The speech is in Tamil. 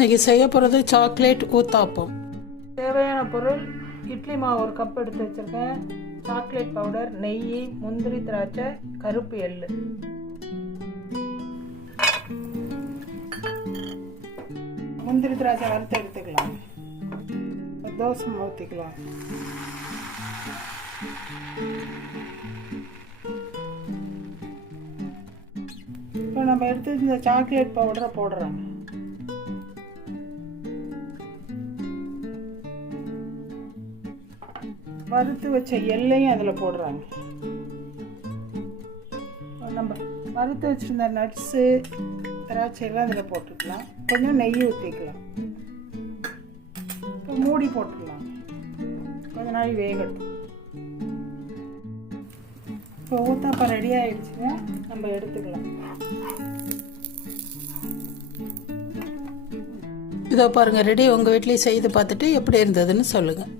இன்றைக்கி செய்ய போகிறது சாக்லேட் ஊத்தாப்பம். தேவையான பொருள்: இட்லி மாவு 1 கப் எடுத்து வச்சுருக்கேன், சாக்லேட் பவுடர், நெய், முந்திரி திராட்சை, கருப்பு எள்ளு. முந்திரி திராட்சை வறுத்து எடுத்துக்கலாம். தோசை ஊற்றிக்கலாம். இப்போ நம்ம எடுத்து இந்த சாக்லேட் பவுடரை போடுறோம். வறுத்து வச்ச எல்லையும் அதில் போடுறாங்க. நம்ம வறுத்து வச்சுருந்த நட்ஸு, திராட்சையெல்லாம் அதில் போட்டுக்கலாம். கொஞ்சம் நெய் ஊற்றிக்கலாம். இப்போ மூடி போட்டுக்கலாம். கொஞ்ச நாள் வேகட்டும். இப்போ ஊத்தாப்பம் ரெடி ஆகிடுச்சுங்க, நம்ம எடுத்துக்கலாம். இதோ பாருங்கள், ரெடி. உங்கள் வீட்லேயும் செய்து பார்த்துட்டு எப்படி இருந்ததுன்னு சொல்லுங்கள்.